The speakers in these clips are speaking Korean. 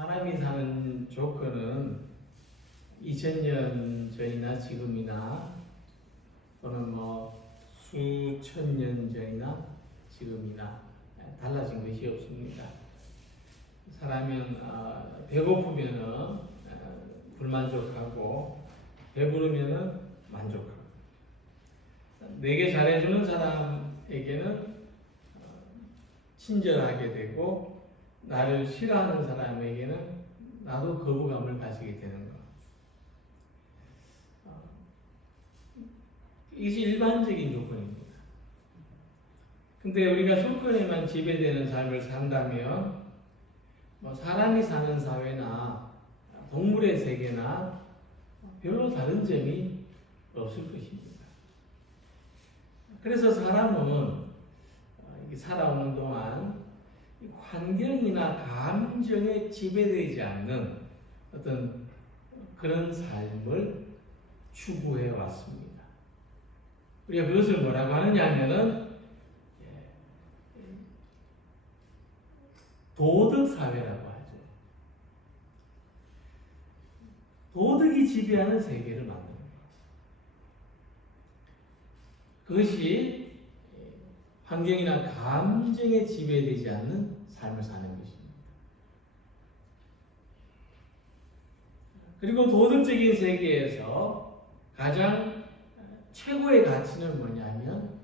사람이 사는 조건은 2000년 전이나 지금이나 또는 수천 년 전이나 지금이나 달라진 것이 없습니다. 사람은 배고프면 불만족하고 배부르면 만족하고, 내게 잘해주는 사람에게는 친절하게 되고 나를 싫어하는 사람에게는 나도 거부감을 가지게 되는 것. 이것이 일반적인 조건입니다. 근데 우리가 조건에만 지배되는 삶을 산다면 사람이 사는 사회나 동물의 세계나 별로 다른 점이 없을 것입니다. 그래서 사람은 살아오는 동안 환경이나 감정에 지배되지 않는 어떤 그런 삶을 추구해 왔습니다. 우리가 그것을 뭐라고 하느냐 하면은 도덕사회라고 하죠. 도덕이 지배하는 세계를 만드는 것. 그것이 환경이나 감정에 지배되지 않는 삶을 사는 것입니다. 그리고 도덕적인 세계에서 가장 최고의 가치는 뭐냐면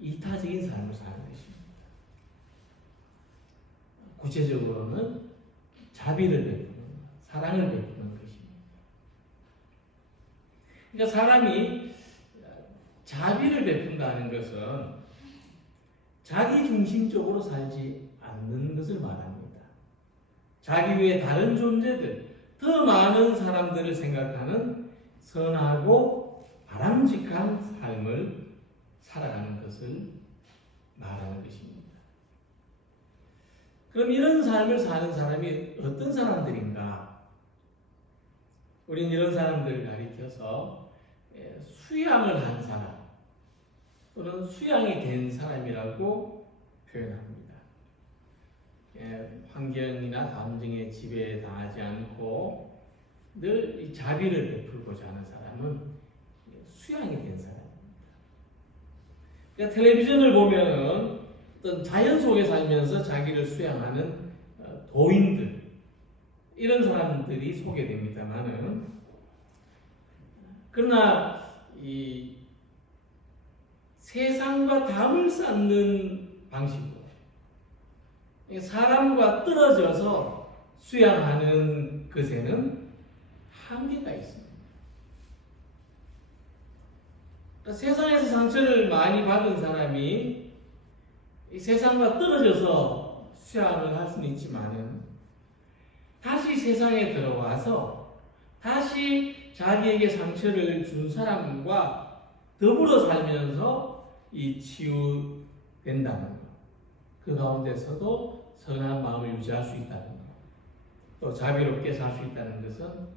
이타적인 삶을 사는 것입니다. 구체적으로는 자비를 베푸는 것, 사랑을 베푸는 것입니다. 그러니까 사람이 자비를 베푼다는 것은 자기 중심적으로 살지 않는 것을 말합니다. 자기 외에 다른 존재들, 더 많은 사람들을 생각하는 선하고 바람직한 삶을 살아가는 것을 말하는 것입니다. 그럼 이런 삶을 사는 사람이 어떤 사람들인가? 우리는 이런 사람들을 가리켜서 수양을 한 사람 또는 수양이 된 사람이라고 표현합니다. 환경이나 감정에 지배당하지 않고 늘 이 자비를 베풀고자 하는 사람은 수양이 된 사람입니다. 그러니까 텔레비전을 보면은 어떤 자연 속에 살면서 자기를 수양하는 도인들, 이런 사람들이 소개됩니다만은, 그러나 이 세상과 담을 쌓는 방식으로 사람과 떨어져서 수양하는 것에는 한계가 있습니다. 그러니까 세상에서 상처를 많이 받은 사람이 이 세상과 떨어져서 수양을 할 수는 있지만은 다시 세상에 들어와서 다시 자기에게 상처를 준 사람과 더불어 살면서 이 치유된다는 것, 그 가운데서도 선한 마음을 유지할 수 있다는 것, 또 자비롭게 살 수 있다는 것은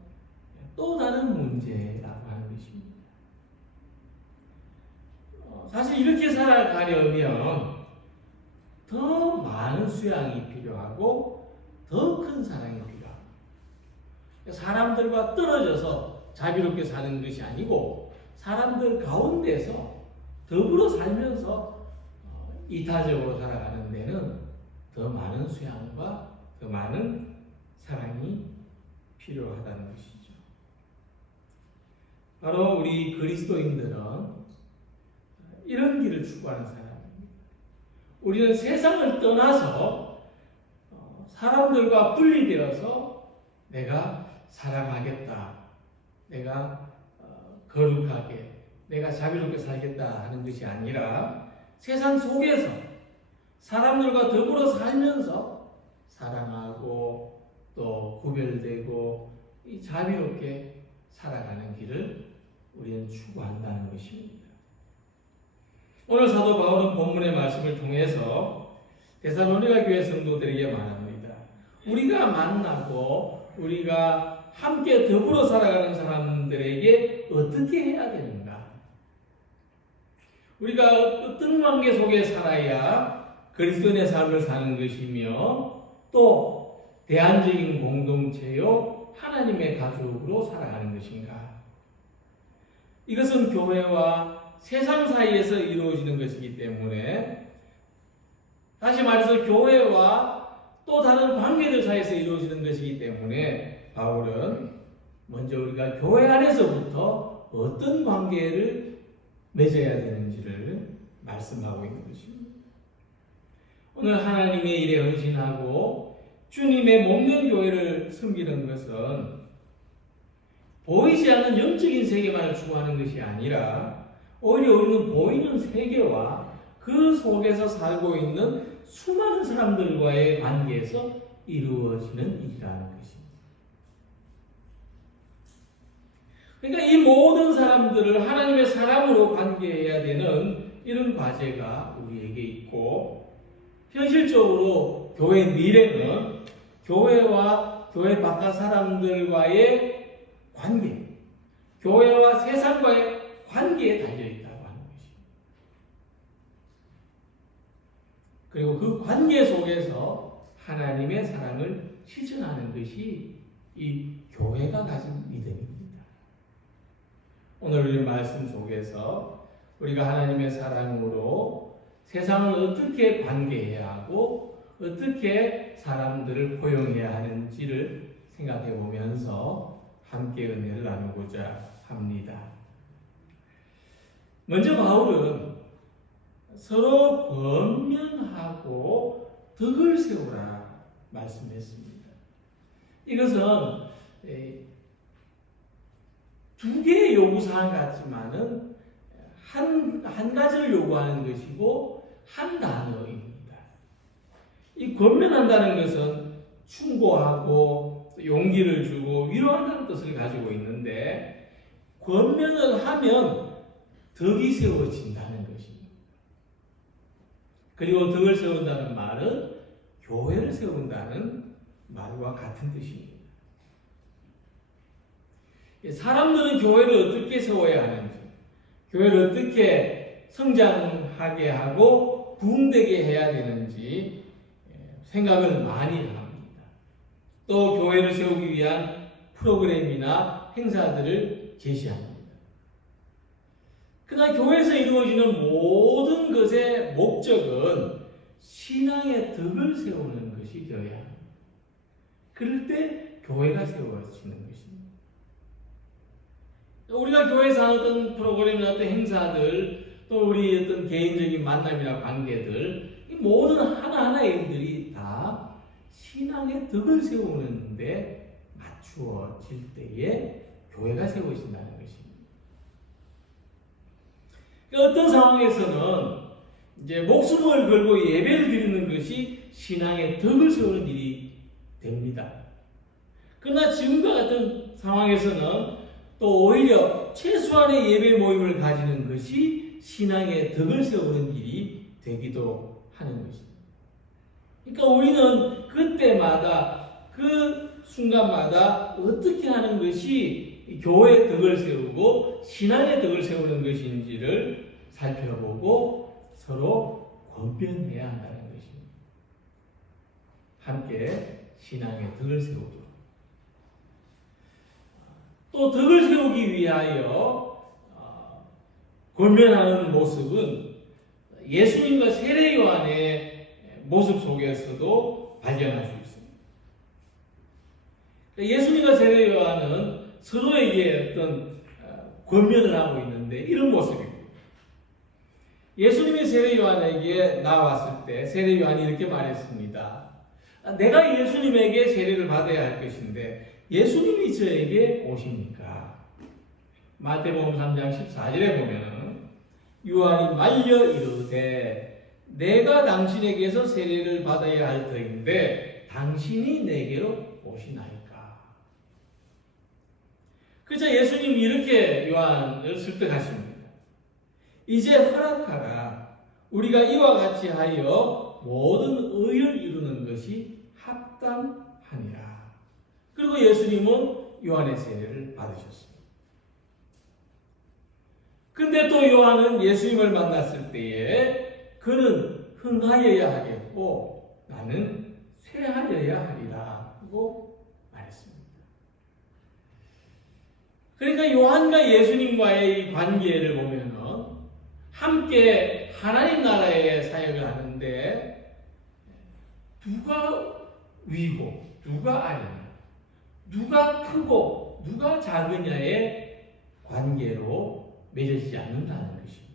또 다른 문제라고 하는 것입니다. 사실 이렇게 살아가려면 더 많은 수양이 필요하고 더 큰 사랑이 필요합니다. 사람들과 떨어져서 자비롭게 사는 것이 아니고 사람들 가운데서 더불어 살면서 이타적으로 살아가는 데는 더 많은 수양과 더 많은 사랑이 필요하다는 것이죠. 바로 우리 그리스도인들은 이런 길을 추구하는 사람입니다. 우리는 세상을 떠나서 사람들과 분리되어서 내가 사랑하겠다, 내가 거룩하게, 내가 자비롭게 살겠다 하는 것이 아니라 세상 속에서 사람들과 더불어 살면서 사랑하고 또 구별되고 이 자비롭게 살아가는 길을 우리는 추구한다는 것입니다. 오늘 사도 바울은 본문의 말씀을 통해서 데살로니가 교회 성도들에게 말합니다. 우리가 만나고 우리가 함께 더불어 살아가는 사람들에게 어떻게 해야 되는가? 우리가 어떤 관계 속에 살아야 그리스도인의 삶을 사는 것이며 또 대안적인 공동체요 하나님의 가족으로 살아가는 것인가? 이것은 교회와 세상 사이에서 이루어지는 것이기 때문에, 다시 말해서 교회와 또 다른 관계들 사이에서 이루어지는 것이기 때문에 바울은 먼저 우리가 교회 안에서부터 어떤 관계를 맺어야 되는지를 말씀하고 있는 것입니다. 오늘 하나님의 일에 헌신하고 주님의 몸된 교회를 섬기는 것은 보이지 않는 영적인 세계만을 추구하는 것이 아니라 오히려 우리는 보이는 세계와 그 속에서 살고 있는 수많은 사람들과의 관계에서 이루어지는 일이라는 것입니다. 그러니까 이 모든 사람들을 하나님의 사람으로 관계해야 되는 이런 과제가 우리에게 있고, 현실적으로 교회 미래는 교회와 교회 바깥 사람들과의 관계, 교회와 세상과의 관계에 달려있다고 하는 것입니다. 그리고 그 관계 속에서 하나님의 사랑을 실천하는 것이 이 교회가 가진 믿음입니다. 오늘 우리 말씀 속에서 우리가 하나님의 사랑으로 세상을 어떻게 관계해야 하고 어떻게 사람들을 포용해야 하는지를 생각해 보면서 함께 은혜를 나누고자 합니다. 먼저 바울은 서로 권면하고 덕을 세우라 말씀했습니다. 이것은 두 개의 요구사항 같지만은 한 가지를 요구하는 것이고 한 단어입니다. 이 권면한다는 것은 충고하고 용기를 주고 위로한다는 뜻을 가지고 있는데, 권면을 하면 덕이 세워진다는 것입니다. 그리고 덕을 세운다는 말은 교회를 세운다는 말과 같은 뜻입니다. 사람들은 교회를 어떻게 세워야 하는지, 교회를 어떻게 성장하게 하고 부흥되게 해야 되는지 생각을 많이 합니다. 또 교회를 세우기 위한 프로그램이나 행사들을 제시합니다. 그러나 교회에서 이루어지는 모든 것의 목적은 신앙의 덕을 세우는 것이 되어야 합니다. 그럴 때 교회가 세워지는 것입니다. 우리가 교회에서 하는 어떤 프로그램이나 어떤 행사들, 또 우리 어떤 개인적인 만남이나 관계들, 이 모든 하나하나의 일들이 다 신앙의 덕을 세우는데 맞추어질 때에 교회가 세워진다는 것입니다. 어떤 상황에서는 이제 목숨을 걸고 예배를 드리는 것이 신앙의 덕을 세우는 일이 됩니다. 그러나 지금과 같은 상황에서는 또 오히려 최소한의 예배 모임을 가지는 것이 신앙의 덕을 세우는 일이 되기도 하는 것입니다. 그러니까 우리는 그때마다 그 순간마다 어떻게 하는 것이 교회의 덕을 세우고 신앙의 덕을 세우는 것인지를 살펴보고 서로 권변해야 한다는 것입니다. 함께 신앙의 덕을 세우도록. 또 덕을 세우기 위하여 권면하는 모습은 예수님과 세례 요한의 모습 속에서도 발견할 수 있습니다. 예수님과 세례 요한은 서로에게 어떤 권면을 하고 있는데 이런 모습입니다. 예수님이 세례 요한에게 나왔을 때 세례 요한이 이렇게 말했습니다. 내가 예수님에게 세례를 받아야 할 것인데 예수님이 저에게 오십니까? 마태복음 3장 14절에 보면은 요한이 말려 이르되 내가 당신에게서 세례를 받아야 할 터인데 당신이 내게로 오시나이까? 그래서 예수님이 이렇게 요한을 설득하십니다. 이제 허락하라. 우리가 이와 같이 하여 모든 의를 이루는 것이 합당하니라. 그리고 예수님은 요한의 세례를 받으셨습니다. 근데 또 요한은 예수님을 만났을 때에 그는 흥하여야 하겠고 나는 쇠하여야 하리라 하고 말했습니다. 그러니까 요한과 예수님과의 이 관계를 보면은 함께 하나님 나라의 사역을 하는데 누가 위고 누가 아래냐, 누가 크고 누가 작으냐의 관계로 맺어지지 않는다는 것입니다.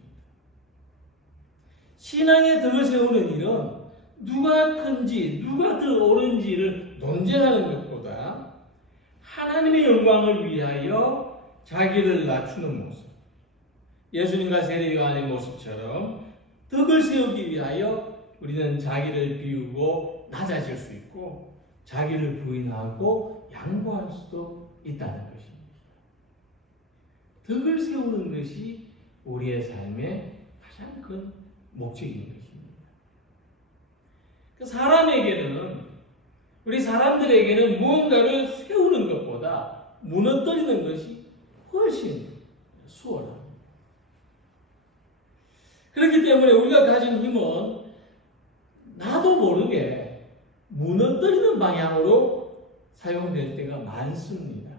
신앙의 덕을 세우는 일은 누가 큰지 누가 더 옳은지를 논쟁하는 것보다 하나님의 영광을 위하여 자기를 낮추는 모습, 예수님과 세례 요한의 모습처럼 덕을 세우기 위하여 우리는 자기를 비우고 낮아질 수 있고 자기를 부인하고 양보할 수도 있다는 것입니다. 덕을 세우는 것이 우리의 삶의 가장 큰 목적인 것입니다. 사람에게는, 우리 사람들에게는 무언가를 세우는 것보다 무너뜨리는 것이 훨씬 수월합니다. 그렇기 때문에 우리가 가진 힘은 나도 모르게 무너뜨리는 방향으로 사용될 때가 많습니다.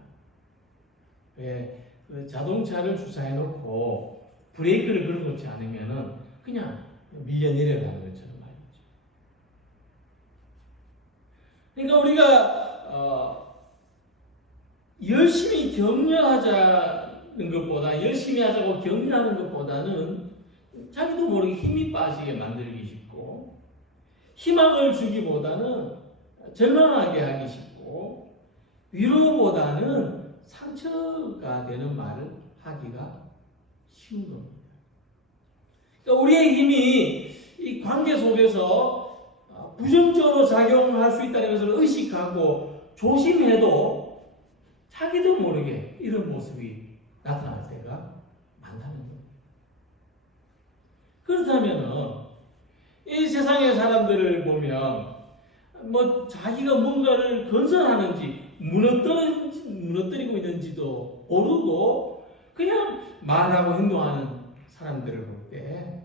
왜? 그 자동차를 주차해 놓고 브레이크를 걸어놓지 않으면은 그냥 밀려 내려가는 것처럼 말이죠. 그러니까 우리가 열심히 격려하자는 것보다, 열심히 하자고 격려하는 것보다는 자기도 모르게 힘이 빠지게 만들기 쉽고, 희망을 주기보다는 절망하게 하기 쉽고, 위로보다는 상처가 되는 말을 하기가 쉬운 겁니다. 그러니까 우리의 힘이 이 관계 속에서 부정적으로 작용할 수 있다는 것을 의식하고 조심해도 자기도 모르게 이런 모습이 나타날 때가 많다는 겁니다. 그렇다면 이 세상의 사람들을 보면 자기가 뭔가를 건설하는지 무너뜨리고 있는지도 모르고 그냥 말하고 행동하는 사람들을 볼 때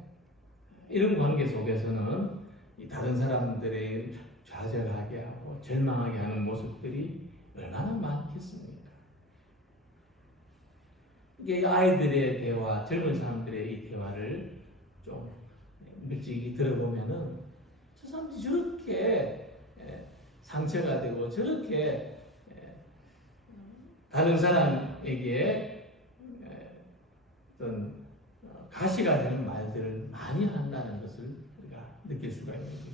이런 관계 속에서는 다른 사람들의 좌절하게 하고 절망하게 하는 모습들이 얼마나 많겠습니까? 이게 아이들의 대화, 젊은 사람들의 이 대화를 좀 일찍이 들어보면은 저 사람들이 저렇게 상처가 되고 저렇게 다른 사람에게 어떤 가시가 되는 말들을 많이 한다는 것을 우리가 느낄 수가 있는 것이죠.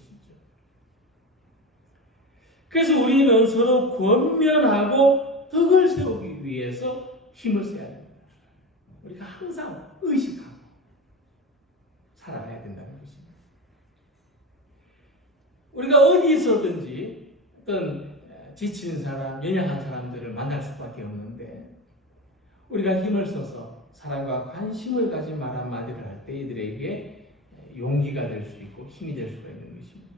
그래서 우리는 서로 권면하고 덕을 세우기 위해서 힘을 써야 됩니다. 우리가 항상 의식하고 살아가야 된다는 것입니다. 우리가 어디서든지 어떤 지친 사람, 연약한 사람들을 만날 수밖에 없는데 우리가 힘을 써서 사랑과 관심을 가진 말 한마디를 할 때 이들에게 용기가 될 수 있고 힘이 될 수가 있는 것입니다.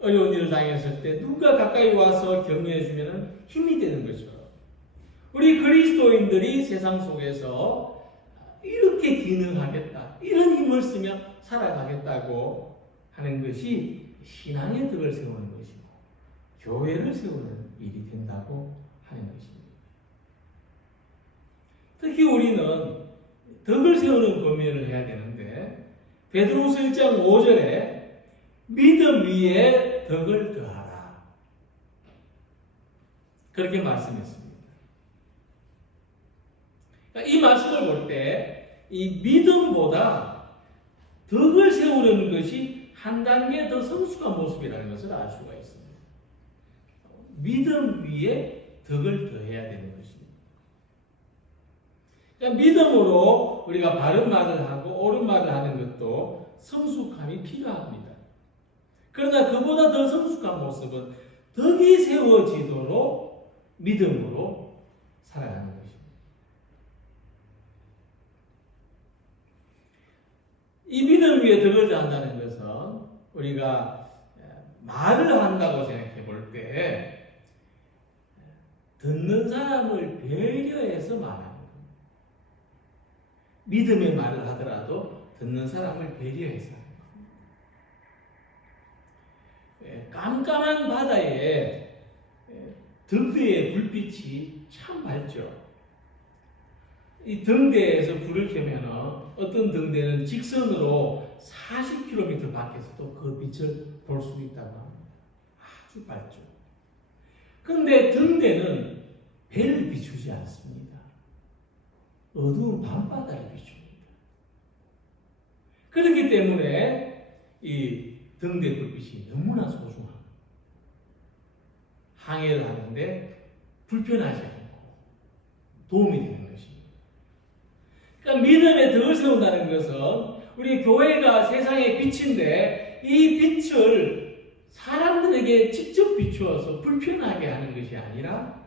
어려운 일을 당했을 때 누가 가까이 와서 격려해 주면 힘이 되는 거죠. 우리 그리스도인들이 세상 속에서 이렇게 기능하겠다, 이런 힘을 쓰며 살아가겠다고 하는 것이 신앙의 덕을 세우는 것이고 교회를 세우는 일이 된다고 하는 것입니다. 특히 우리는 덕을 세우는 권면을 해야 되는데 베드로후서 1장 5절에 믿음 위에 덕을 더하라 그렇게 말씀했습니다. 이 말씀을 볼 때 이 믿음보다 덕을 세우는 것이 한 단계 더 성숙한 모습이라는 것을 알 수가 있습니다. 믿음 위에 덕을 더해야 되는 것입니다. 그러니까 믿음으로 우리가 바른 말을 하고 옳은 말을 하는 것도 성숙함이 필요합니다. 그러나 그보다 더 성숙한 모습은 덕이 세워지도록 믿음으로 살아가는 것입니다. 이 믿음 위에 덕을 더한다는 것은 우리가 말을 한다고 생각해 볼 때 듣는 사람을 배려해서 말하는 겁니다. 믿음의 말을 하더라도 듣는 사람을 배려해서 하는 겁니다. 깜깜한 바다에 등대의 불빛이 참 밝죠. 이 등대에서 불을 켜면 어떤 등대는 직선으로 40km 밖에서도 그 빛을 볼 수 있다고 합니다. 아주 밝죠. 그런데 등대는 배를 비추지 않습니다. 어두운 밤바다를 비춥니다. 그렇기 때문에 이 등대 불빛이 너무나 소중합니다. 항해를 하는데 불편하지 않고 도움이 되는 것입니다. 그러니까 믿음의 덕을 세운다는 것은 우리 교회가 세상의 빛인데 이 빛을 사람들에게 직접 비추어서 불편하게 하는 것이 아니라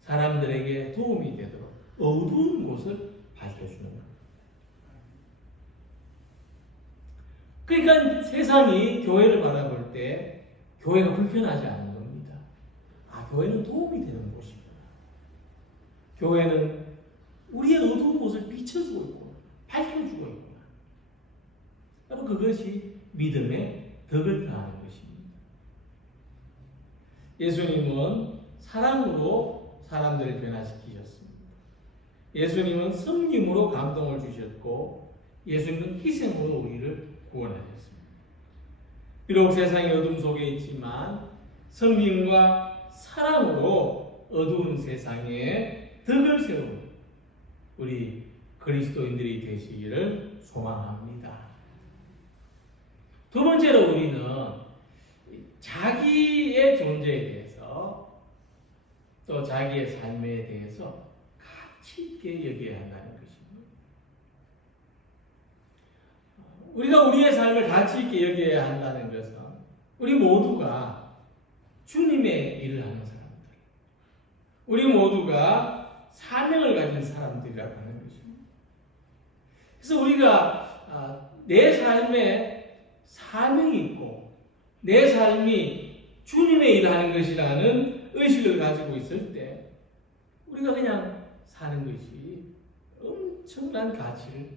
사람들에게 도움이 되도록 어두운 곳을 밝혀주는 것. 그러니까 세상이 교회를 바라볼 때 교회가 불편하지 않은 겁니다. 아, 교회는 도움이 되는 곳이구나. 교회는 우리의 어두운 곳을 비춰주고 있구나. 밝혀주고 있구나. 바로 그것이 믿음의 덕을 다하는 것입니다. 예수님은 사랑으로 사람들을 변화시키셨습니다. 예수님은 섬김으로 감동을 주셨고 예수님은 희생으로 우리를 구원하셨습니다. 비록 세상이 어둠 속에 있지만 섬김과 사랑으로 어두운 세상에 덕을 세우는 우리 그리스도인들이 되시기를 소망합니다. 두 번째로 우리는 자기의 존재에 대해서 또 자기의 삶에 대해서 가치 있게 여겨야 한다는 것입니다. 우리가 우리의 삶을 가치 있게 여겨야 한다는 것은 우리 모두가 주님의 일을 하는 사람들, 우리 모두가 사명을 가진 사람들이라고 하는 것입니다. 그래서 우리가 내 삶에 사명이 있고 내 삶이 주님의 일을 하는 것이라는 의식을 가지고 있을 때 우리가 그냥 사는 것이 엄청난 가치를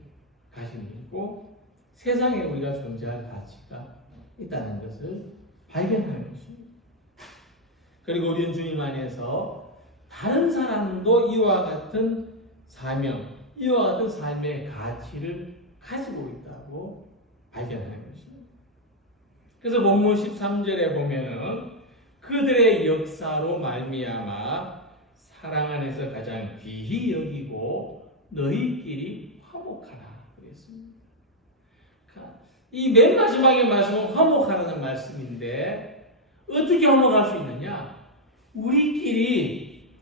가지고 있고 세상에 우리가 존재할 가치가 있다는 것을 발견하는 것입니다. 그리고 우리는 주님 안에서 다른 사람도 이와 같은 사명, 이와 같은 삶의 가치를 가지고 있다고 발견하는 것입니다. 그래서 본문 13절에 보면은 그들의 역사로 말미암아 사랑 안에서 가장 귀히 여기고 너희끼리 화목하라 그랬습니다. 이 맨 마지막의 말씀은 화목하라는 말씀인데 어떻게 화목할 수 있느냐?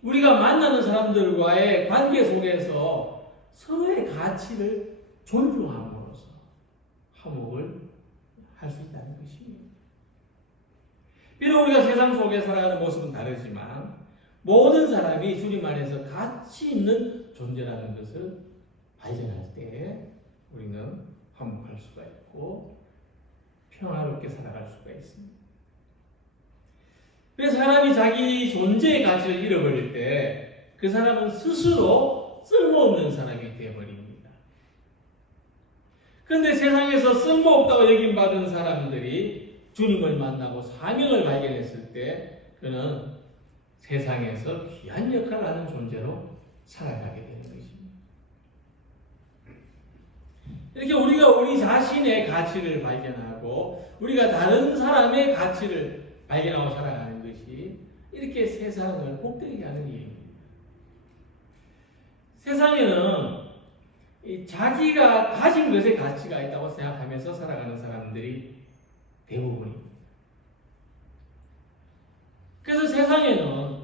우리가 만나는 사람들과의 관계 속에서 서로의 가치를 존중함으로써 화목을 할 수 있다는 것입니다. 비록 우리가 세상 속에 살아가는 모습은 다르지만 모든 사람이 주님 안에서 가치 있는 존재라는 것을 발견할 때 우리는 화목할 수가 있고 평화롭게 살아갈 수가 있습니다. 그래서 사람이 자기 존재의 가치를 잃어버릴 때 그 사람은 스스로 쓸모없는 사람이 되어버립니다. 그런데 세상에서 쓸모없다고 여김받은 사람들이 주님을 만나고 사명을 발견했을 때 그는 세상에서 귀한 역할을 하는 존재로 살아가게 되는 것입니다. 이렇게 우리가 우리 자신의 가치를 발견하고 우리가 다른 사람의 가치를 발견하고 살아가는 것이 이렇게 세상을 복되게 하는 일입니다. 세상에는 자기가 가진 것에 가치가 있다고 생각하면서 살아가는 사람들이 대부분입니다. 그래서 세상에는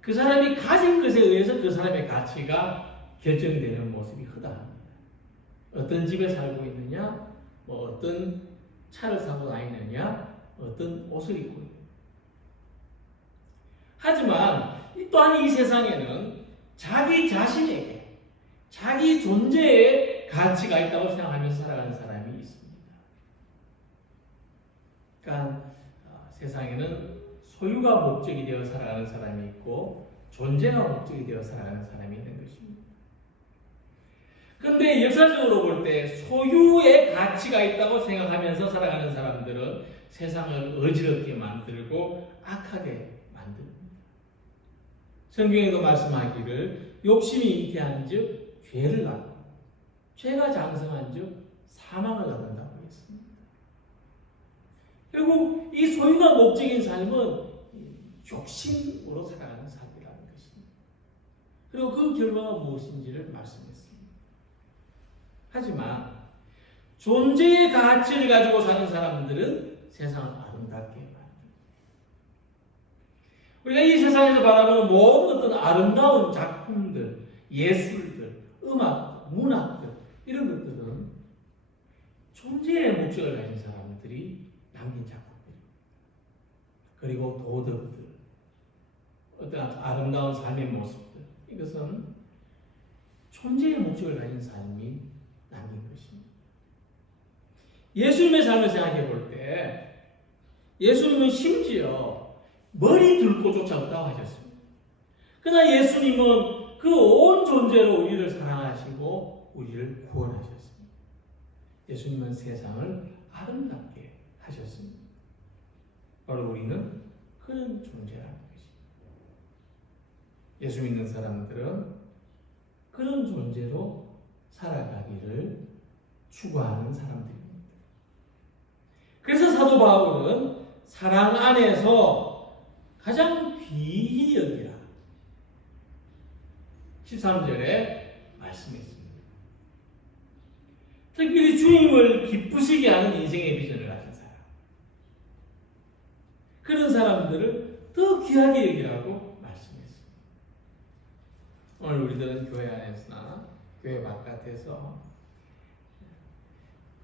그 사람이 가진 것에 의해서 그 사람의 가치가 결정되는 모습이 흔합니다. 어떤 집에 살고 있느냐, 어떤 차를 사고 다니느냐, 어떤 옷을 입고 있느냐. 하지만 또한 이 세상에는 자기 자신에게 자기 존재에 가치가 있다고 생각하면서 살아가는 사람이 있습니다. 그러니까 세상에는 소유가 목적이 되어 살아가는 사람이 있고 존재가 목적이 되어 살아가는 사람이 있는 것입니다. 그런데 역사적으로 볼 때 소유의 가치가 있다고 생각하면서 살아가는 사람들은 세상을 어지럽게 만들고 악하게 만듭니다. 만듭니다. 성경에도 말씀하기를 욕심이 잉태한즉 죄를 낳고 죄가 장성한즉 사망을 낳는다고 했습니다. 결국 이 소유가 목적인 삶은 욕심으로 살아가는 삶이라는 것입니다. 그리고 그 결과가 무엇인지를 말씀했습니다. 하지만 존재의 가치를 가지고 사는 사람들은 세상을 아름답게 만듭니다. 우리가 이 세상에서 바라보는 모든 어떤 아름다운 작품들, 예술들, 음악, 문학들 이런 것들은 존재의 목적을 가진 사람들이 남긴 작품들입니다. 그리고 도덕들, 어떤 아름다운 삶의 모습들 이것은 존재의 목적을 가진 삶이 남긴 것입니다. 예수님의 삶을 생각해 볼 때 예수님은 심지어 머리 둘 곳조차 없다고 하셨습니다. 그러나 예수님은 그 온 존재로 우리를 사랑하시고 우리를 구원하셨습니다. 예수님은 세상을 아름답게 하셨습니다. 바로 우리는 그런 존재라는 것입니다. 예수 믿는 사람들은 그런 존재로 살아가기를 추구하는 사람들입니다. 그래서 사도 바울은 사랑 안에서 가장 귀히 여기라 13절에 말씀했습니다. 특별히 주님을 기쁘시게 하는 인생의 비전을 가진 사람, 그런 사람들을 더 귀하게 여기라고 말씀했습니다. 오늘 우리들은 교회 안에서나 교회 바깥에서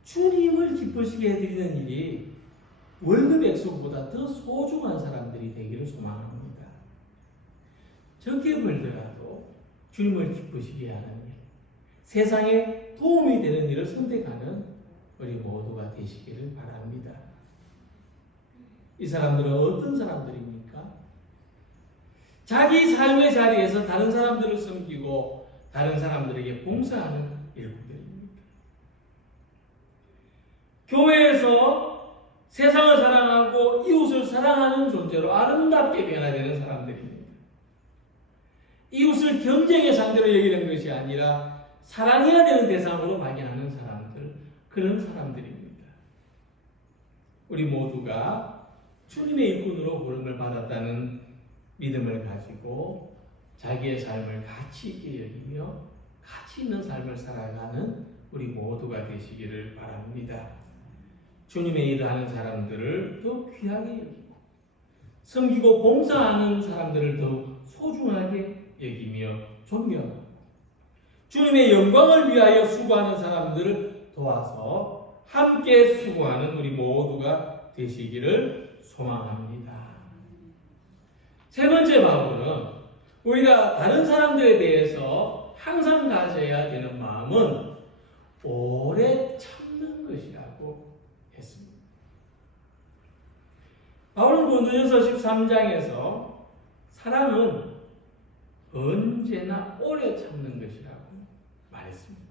주님을 기쁘시게 해드리는 일이 월급 액수보다 더 소중한 사람들이 되기를 소망합니다. 적게 벌더라도 주님을 기쁘시게 하는 일, 세상에 도움이 되는 일을 선택하는 우리 모두가 되시기를 바랍니다. 이 사람들은 어떤 사람들입니까? 자기 삶의 자리에서 다른 사람들을 섬기고 다른 사람들에게 봉사하는 일꾼들입니다. 교회에서 세상을 사랑하고 이웃을 사랑하는 존재로 아름답게 변화되는 사람들입니다. 이웃을 경쟁의 상대로 여기는 것이 아니라 사랑해야 되는 대상으로 발견하는 사람들, 그런 사람들입니다. 우리 모두가 주님의 일꾼으로 부름을 받았다는 믿음을 가지고 자기의 삶을 가치 있게 여기며 가치 있는 삶을 살아가는 우리 모두가 되시기를 바랍니다. 주님의 일을 하는 사람들을 더 귀하게 여기고 섬기고 봉사하는 사람들을 더욱 소중하게 여기며 존경하고 주님의 영광을 위하여 수고하는 사람들을 도와서 함께 수고하는 우리 모두가 되시기를 소망합니다. 세 번째 마음은 우리가 다른 사람들에 대해서 항상 가져야 되는 마음은 오래 참는 것이라고 했습니다. 바울은 고린도전서 13장에서 사랑은 언제나 오래 참는 것이라고 말했습니다.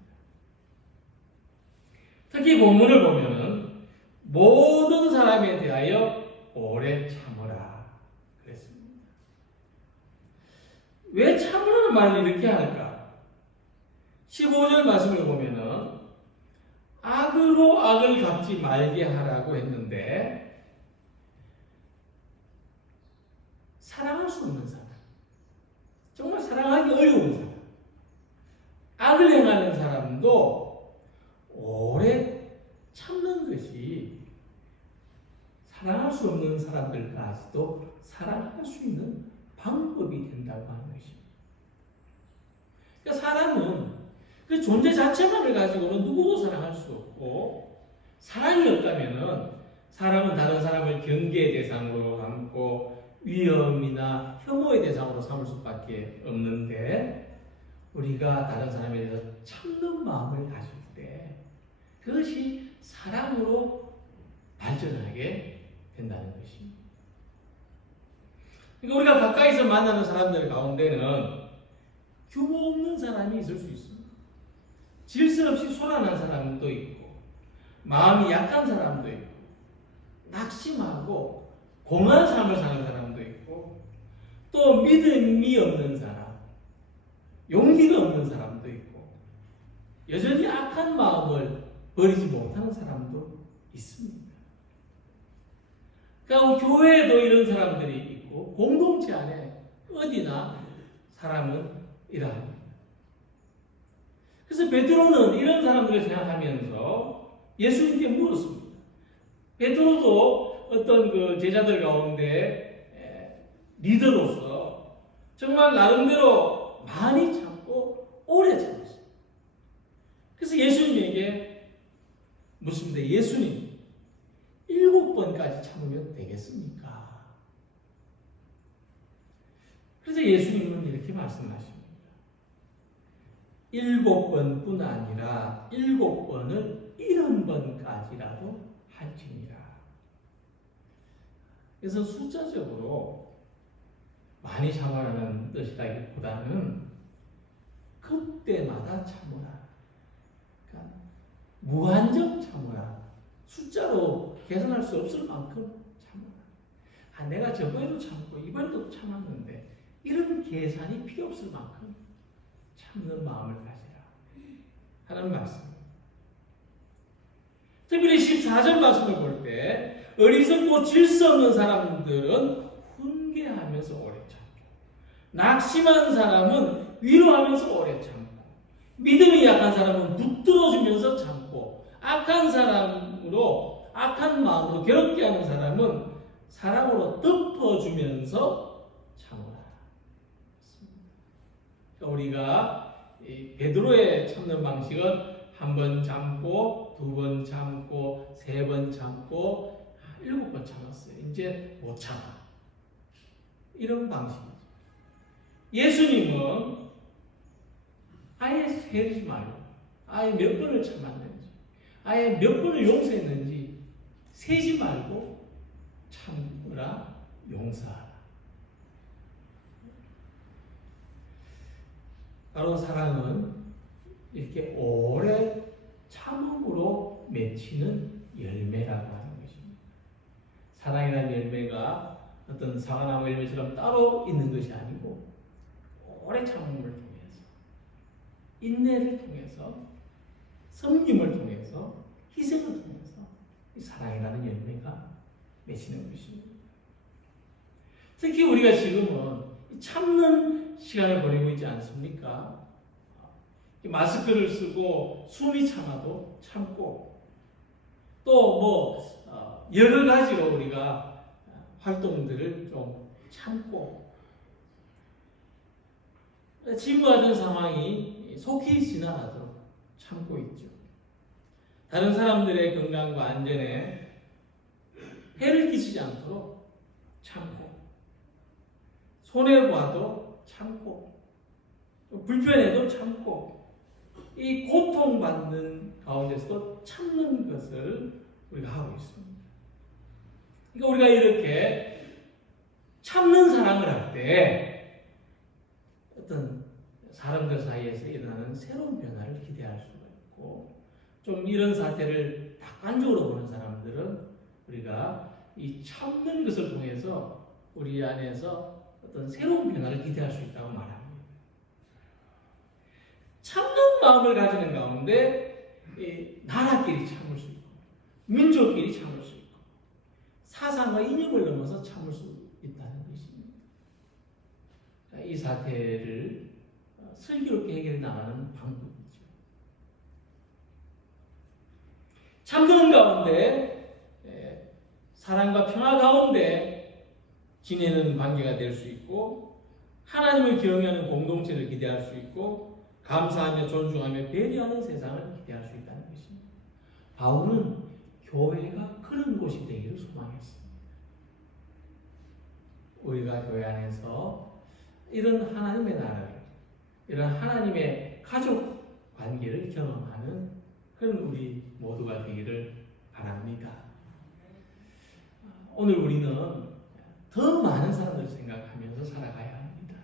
특히 본문을 보면은 모든 사람에 대하여 오래 참으라 그랬습니다. 왜 참으라는 말을 이렇게 할까? 15절 말씀을 보면은 악으로 악을 갚지 말게 하라고 했는데 사랑할 수 없는 사람, 정말 사랑하기 어려운 사람, 악을 행하는 사람도 오래 참는 것이 사랑할 수 없는 사람들까지도 사랑할 수 있는 방법이 된다고 하는 것입니다. 그러니까 사람은 그 존재 자체만을 가지고는 누구도 사랑할 수 없고, 사랑이 없다면은 사람은 다른 사람을 경계의 대상으로 삼고 위험이나 혐오의 대상으로 삼을 수밖에 없는데, 우리가 다른 사람에 대해서 참는 마음을 가질 때 그것이 사랑으로 발전하게 된다는 것입니다. 그러니까 우리가 가까이서 만나는 사람들 가운데는 규모 없는 사람이 있을 수 있습니다. 질서 없이 소란한 사람도 있고, 마음이 약한 사람도 있고, 낙심하고 공허한 삶을 사는 사람도 있고, 믿음이 없는 사람, 용기가 없는 사람도 있고 여전히 악한 마음을 버리지 못하는 사람도 있습니다. 그러니까 교회에도 이런 사람들이 있고 공동체 안에 어디나 사람은 이러합니다. 그래서 베드로는 이런 사람들을 생각하면서 예수님께 물었습니다. 베드로도 어떤 그 제자들 가운데 리더로서 정말 나름대로 많이 참고 오래 참았어요. 그래서 예수님에게 묻습니다. 예수님, 7번까지 참으면 되겠습니까? 그래서 예수님은 이렇게 말씀하십니다. 7번뿐 아니라 7번을 70번까지라도 할지니라. 그래서 숫자적으로 많이 참으라는 뜻이라기보다는 그때마다 참으라. 그러니까 무한정 참으라. 숫자로 계산할 수 없을 만큼 참으라. 내가 저번에도 참고 이번에도 참았는데 이런 계산이 필요 없을 만큼 참는 마음을 가지라 하는 말씀입니다. 특별히 14절 말씀을 볼 때 어리석고 질서 없는 사람들은 훈계하면서 오래 참고 낙심한 사람은 위로하면서 오래 참고 믿음이 약한 사람은 붙들어주면서 참고 악한 사람으로 악한 마음으로 괴롭게 하는 사람은 사랑으로 덮어주면서 참으라. 그러니까 우리가 베드로의 참는 방식은 1번 참고 2번 참고 3번 참고 7번 참았어요. 이제 못 참아. 이런 방식이죠. 예수님은 아예 세지 말고 아예 몇 번을 참았는지 아예 몇 번을 용서했는지 세지 말고 참으라, 용서하라. 바로 사랑은 이렇게 오래 참음으로 맺히는 열매라고 하는 것입니다. 사랑이라는 열매가 어떤 사과나무 열매처럼 따로 있는 것이 아니고 오래 참음을 통해서 인내를 통해서 섬김을 통해서 희생을 통해서 이 사랑이라는 열매가 맺히는 것입니다. 특히 우리가 지금은 참는 시간을 보내고 있지 않습니까? 마스크를 쓰고 숨이 참아도 참고 또 여러 가지로 우리가 활동들을 좀 참고 지금과 같은 상황이 속히 지나가도록 참고 있죠. 다른 사람들의 건강과 안전에 해를 끼치지 않도록 참고 손해봐도 참고 불편해도 참고 이 고통받는 가운데서도 참는 것을 우리가 하고 있습니다. 그러니까 우리가 이렇게 참는 사랑을 할 때 어떤 사람들 사이에서 일어나는 새로운 변화를 기대할 수가 있고 좀 이런 사태를 낙관적으로 보는 사람들은 우리가 이 참는 것을 통해서 우리 안에서 어떤 새로운 변화를 기대할 수 있다고 말합니다. 참는 마음을 가지는 가운데 나라끼리 참을 수 있고 민족끼리 참을 수 있고 사상과 이념을 넘어서 참을 수 있다는 것입니다. 이 사태를 슬기롭게 해결해 나가는 방법이죠. 참는 가운데 사랑과 평화 가운데 지내는 관계가 될 수 있고 하나님을 경외하는 공동체를 기대할 수 있고 감사하며 존중하며 배려하는 세상을 기대할 수 있다는 것입니다. 바울은 교회가 그런 곳이 되기를 소망했습니다. 우리가 교회 안에서 이런 하나님의 나라를, 이런 하나님의 가족 관계를 경험하는 그런 우리 모두가 되기를 바랍니다. 오늘 우리는 더 많은 사람들을 생각하면서 살아가야 합니다.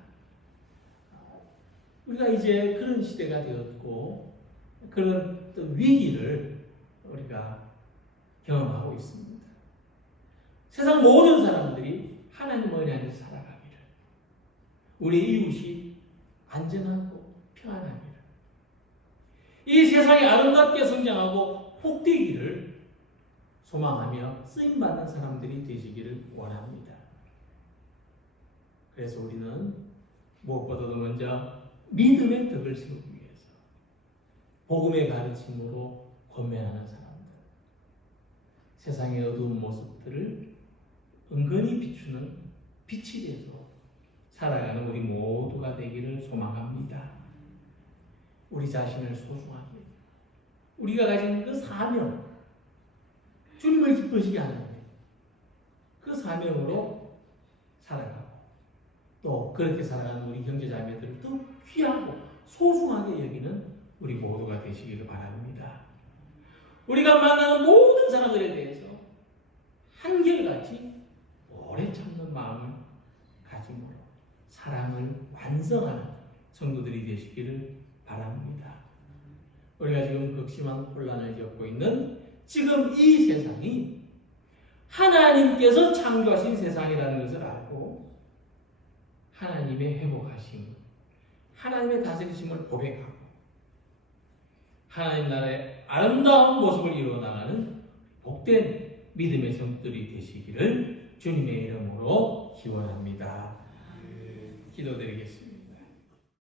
우리가 이제 그런 시대가 되었고 그런 위기를 우리가 경험하고 있습니다. 세상 모든 사람들이 하나님 은혜 안에서 살아가기를 우리 이웃이 안전하고 평안합니다. 이 세상이 아름답게 성장하고 복되기를 소망하며 쓰임받는 사람들이 되시기를 원합니다. 그래서 우리는 무엇보다도 먼저 믿음의 덕을 세우기 위해서 복음의 가르침으로 권면하는 사람들, 세상의 어두운 모습들을 은근히 비추는 빛이 돼서 살아가는 우리 모두가 되기를 소망합니다. 우리 자신을 소중하게, 우리가 가진 그 사명, 주님을 기쁘시게 하는 그 사명으로 살아가고, 또 그렇게 살아가는 우리 형제자매들을 더 귀하고 소중하게 여기는 우리 모두가 되시기를 바랍니다. 우리가 만나는 모든 사람들에 대해서 한결같이 오래 참는 마음을 가짐으로 사랑을 완성하는 성도들이 되시기를 바랍니다. 우리가 지금 극심한 혼란을 겪고 있는 지금 이 세상이 하나님께서 창조하신 세상이라는 것을 알고 하나님의 회복하심, 하나님의 다스리심을 고백하고 하나님 나라의 아름다운 모습을 이루어나가는 복된 믿음의 성도들이 되시기를 주님의 이름으로 기원합니다. 기도드리겠습니다.